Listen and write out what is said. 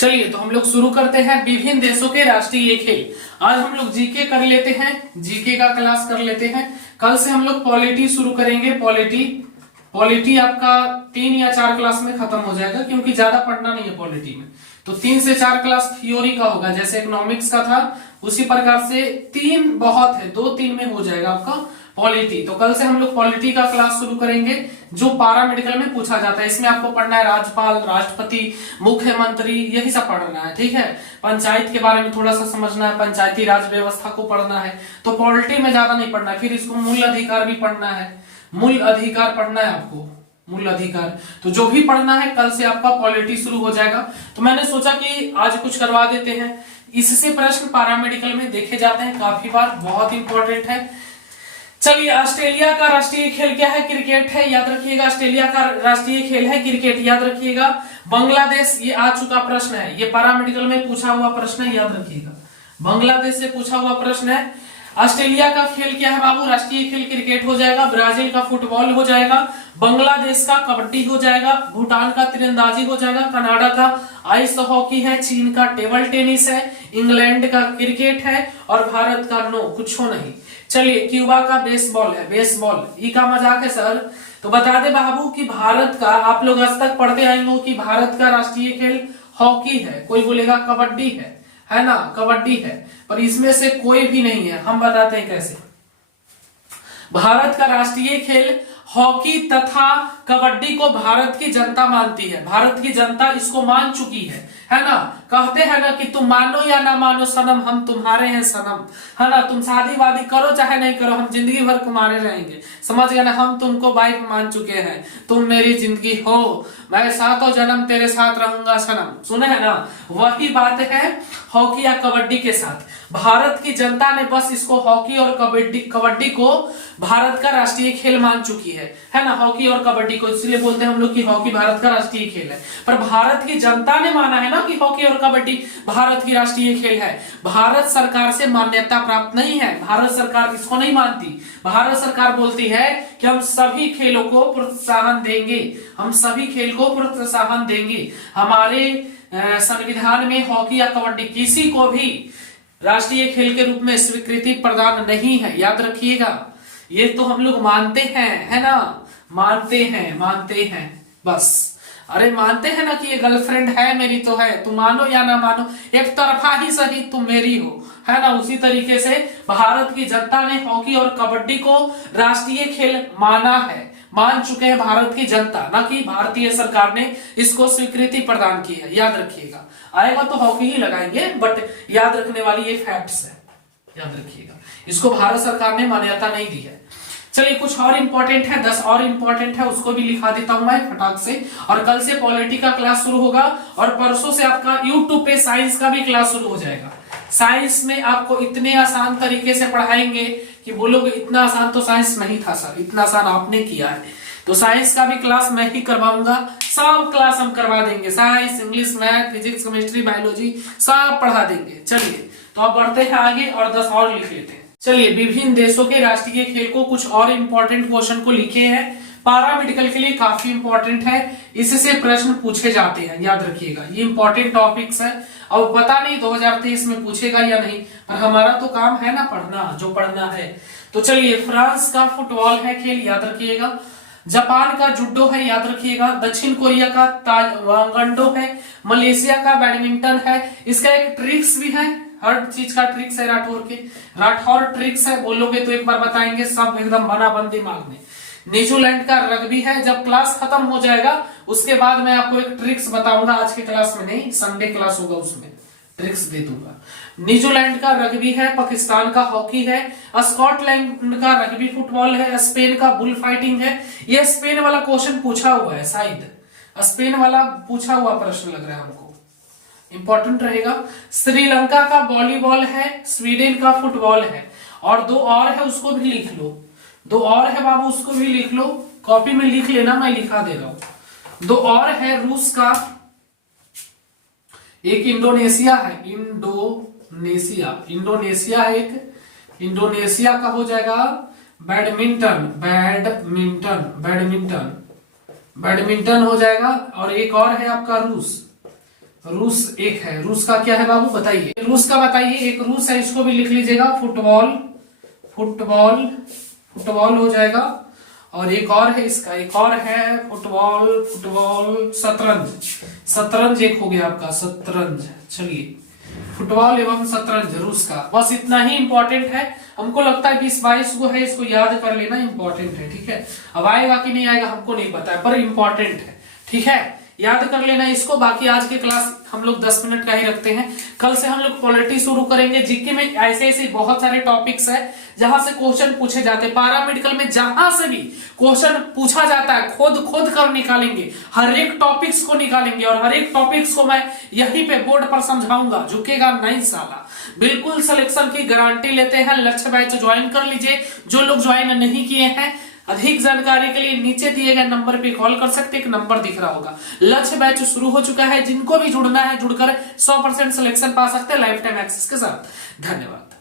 चलिए तो हम लोग शुरू करते हैं विभिन्न देशों के राष्ट्रीय खेल। आज हम लोग जीके कर लेते हैं, जीके का क्लास कर लेते हैं। कल से हम लोग पॉलिटी शुरू करेंगे। पॉलिटी आपका 3 या 4 क्लास में खत्म हो जाएगा, क्योंकि ज्यादा पढ़ना नहीं है पॉलिटी में। तो 3 से 4 क्लास थ्योरी का होगा, जैसे इकोनॉमिक्स का था उसी प्रकार से 3 बहुत है, 2-3 में हो जाएगा आपका पॉलिटी। तो कल से हम लोग पॉलिटी का क्लास शुरू करेंगे, जो पारामेडिकल में पूछा जाता है। इसमें आपको पढ़ना है राज्यपाल, राष्ट्रपति, मुख्यमंत्री, यही सब पढ़ना है, ठीक है। पंचायत के बारे में थोड़ा सा समझना है, पंचायती राज व्यवस्था को पढ़ना है। तो पॉलिटी में ज्यादा नहीं पढ़ना है। फिर इसको मूल अधिकार भी पढ़ना है, मूल अधिकार पढ़ना है आपको, मूल अधिकार। तो जो भी पढ़ना है कल से आपका पॉलिटी शुरू हो जाएगा। तो मैंने सोचा कि आज कुछ करवा देते हैं। इससे प्रश्न पारामेडिकल में देखे जाते हैं काफी बार, बहुत इंपॉर्टेंट है। चलिए, ऑस्ट्रेलिया का राष्ट्रीय खेल क्या है? क्रिकेट है, याद रखिएगा। ऑस्ट्रेलिया का राष्ट्रीय खेल है क्रिकेट, याद रखिएगा। बांग्लादेश, ये आ चुका प्रश्न है, ये पारामेडिकल में पूछा हुआ प्रश्न है, याद रखिएगा। बांग्लादेश से पूछा हुआ प्रश्न है। ऑस्ट्रेलिया का खेल क्या है बाबू? राष्ट्रीय खेल क्रिकेट हो जाएगा। ब्राजील का फुटबॉल हो जाएगा। बांग्लादेश का कबड्डी हो जाएगा। भूटान का तीरंदाजी हो जाएगा। कनाडा का आइस हॉकी है। चीन का टेबल टेनिस है। इंग्लैंड का क्रिकेट है। और भारत का नो कुछ हो नहीं। चलिए, क्यूबा का बेसबॉल है, बेसबॉल। ई का मजाक है सर। तो बता दे बाबू कि भारत का, आप लोग आज तक पढ़ते आए हो कि भारत का राष्ट्रीय खेल हॉकी है। कोई बोलेगा कबड्डी है ना, कबड्डी है, पर इसमें से कोई भी नहीं है। हम बताते हैं कैसे। भारत का राष्ट्रीय खेल हॉकी तथा कबड्डी को भारत की जनता मानती है। भारत की जनता इसको मान चुकी है ना। कहते हैं ना कि तुम मानो या ना मानो सनम, हम तुम्हारे हैं सनम, है ना। तुम शादी वादी करो चाहे नहीं करो, हम जिंदगी भर तुम्हारे रहेंगे, समझ गए ना। हम तुमको वाइफ मान चुके हैं, तुम मेरी जिंदगी हो, मैं 7 जन्म तेरे साथ रहूंगा सनम। सुने है ना, वही बात है हॉकी या कबड्डी के साथ। भारत की जनता ने बस इसको हॉकी और कबड्डी को भारत का राष्ट्रीय खेल मान चुकी है ना। हॉकी और कबड्डी को इसलिए बोलते हैं हम लोग कि हॉकी भारत का राष्ट्रीय खेल है। पर भारत की जनता ने माना है ना कि हॉकी और कबड्डी भारत की राष्ट्रीय खेल है। भारत सरकार से मान्यता प्राप्त नहीं है, भारत सरकार इसको नहीं मानती। भारत सरकार बोलती है कि हम सभी खेलों को प्रोत्साहन देंगे, हम सभी खेल को प्रोत्साहन देंगे। हमारे संविधान में हॉकी या कबड्डी किसी को भी राष्ट्रीय खेल के रूप में स्वीकृति प्रदान नहीं है, याद रखिएगा। ये तो हम लोग मानते हैं, है ना, मानते हैं बस। अरे मानते हैं ना कि ये गर्लफ्रेंड है मेरी तो है, तुम मानो या ना मानो, एक तरफा ही सही तुम मेरी हो, है ना। उसी तरीके से भारत की जनता ने हॉकी और कबड्डी को राष्ट्रीय खेल माना है, मान चुके हैं भारत की जनता, ना कि भारतीय सरकार ने इसको स्वीकृति प्रदान की है, याद रखिएगा। आएगा तो हॉकी ही लगाएंगे, बट याद रखने वाली ये फैक्ट्स है, याद रखिएगा। इसको भारत सरकार ने मान्यता नहीं दी है। चलिए, कुछ और इंपॉर्टेंट है, 10 और इंपॉर्टेंट है, उसको भी लिखा देता हूं मैं फटाक से। और कल से पॉलिटी का क्लास शुरू होगा, और परसों से आपका यूट्यूब पे साइंस का भी क्लास शुरू हो जाएगा। साइंस में आपको इतने आसान तरीके से पढ़ाएंगे कि बोलोगे इतना आसान तो साइंस नहीं था सर, इतना आसान आपने किया है। तो साइंस का भी क्लास मैं ही करवाऊंगा, सब क्लास हम करवा देंगे। Science, English, math, physics, chemistry, biology सब पढ़ा देंगे। चलिए, तो अब बढ़ते हैं आगे और 10 और लिख लेते हैं। चलिए, विभिन्न देशों के राष्ट्रीय खेल को कुछ और इंपॉर्टेंट क्वेश्चन को लिखे हैं, पारामेडिकल के लिए काफी इंपॉर्टेंट है, इससे प्रश्न पूछे जाते हैं, याद रखिएगा। ये इंपॉर्टेंट टॉपिक्स है। अब पता नहीं 2023 में पूछेगा या नहीं, पर हमारा तो काम है ना पढ़ना, जो पढ़ना है। तो चलिए, फ्रांस का फुटबॉल है खेल, याद रखिएगा। जापान का जूडो है, याद रखिएगा। दक्षिण कोरिया का ताइक्वांडो है। मलेशिया का बैडमिंटन है। इसका एक ट्रिक्स भी है, हर चीज का ट्रिक्स है राठौर ट्रिक्स है, बोलोगे तो एक बार बताएंगे, सब एकदम बना बंद दिमाग में। न्यूजीलैंड का रग्बी है। जब क्लास खत्म हो जाएगा उसके बाद मैं आपको एक ट्रिक्स बताऊंगा, आज के क्लास में नहीं, संडे क्लास होगा उसमें ट्रिक्स दे दूंगा। न्यूजीलैंड का रग्बी है। पाकिस्तान का हॉकी है। स्कॉटलैंड का रग्बी फुटबॉल है। स्पेन का बुल फाइटिंग है। ये स्पेन वाला क्वेश्चन पूछा हुआ है, शायद स्पेन वाला पूछा हुआ प्रश्न लग रहा है हमको, इंपॉर्टेंट रहेगा। श्रीलंका का वॉलीबॉल है। स्वीडन का फुटबॉल है। और 2 और है, उसको भी लिख लो। 2 और है बाबू, उसको भी लिख लो, कॉपी में लिख लेना, मैं लिखा दे रहा हूं। 2 और है, रूस का, एक इंडोनेशिया है, इंडोनेशिया एक, इंडोनेशिया का हो जाएगा बैडमिंटन हो जाएगा। और एक और है आपका रूस, रूस एक है, रूस का क्या है बाबू बताइए, रूस का बताइए। एक रूस है, इसको भी लिख लीजिएगा, फुटबॉल, फुटबॉल, फुटबॉल हो जाएगा। और एक और है इसका, एक और है फुटबॉल, फुटबॉल, शतरंज, शतरंज एक हो गया आपका, शतरंज। चलिए फुटबॉल एवं शतरंज रूस का, बस इतना ही इंपॉर्टेंट है। हमको लगता है 20-22 को है, इसको याद कर लेना इंपॉर्टेंट है, ठीक है। अब आएगा कि नहीं आएगा हमको नहीं पता है, पर इंपॉर्टेंट है, ठीक है, याद कर लेना इसको। बाकी आज के क्लास हम लोग 10 मिनट का ही रखते हैं। कल से हम लोग पॉलिटी शुरू करेंगे। जीके में ऐसे ऐसे बहुत सारे टॉपिक्स है जहां से क्वेश्चन पूछे जाते हैं। पारा मेडिकल में जहां से भी क्वेश्चन पूछा जाता है खोद कर निकालेंगे, हर एक टॉपिक्स को निकालेंगे और हर एक टॉपिक्स को मैं यहीं पे बोर्ड पर समझाऊंगा, झुकेगा नहीं साला। बिल्कुल सिलेक्शन की गारंटी लेते हैं। लक्ष्य बैच ज्वाइन कर लीजिए, जो लोग ज्वाइन नहीं किए हैं। अधिक जानकारी के लिए नीचे दिए गए नंबर पे कॉल कर सकते हैं, एक नंबर दिख रहा होगा। लक्ष्य बैच शुरू हो चुका है, जिनको भी जुड़ना है जुड़कर 100% सिलेक्शन पा सकते हैं लाइफ टाइम एक्सेस के साथ। धन्यवाद।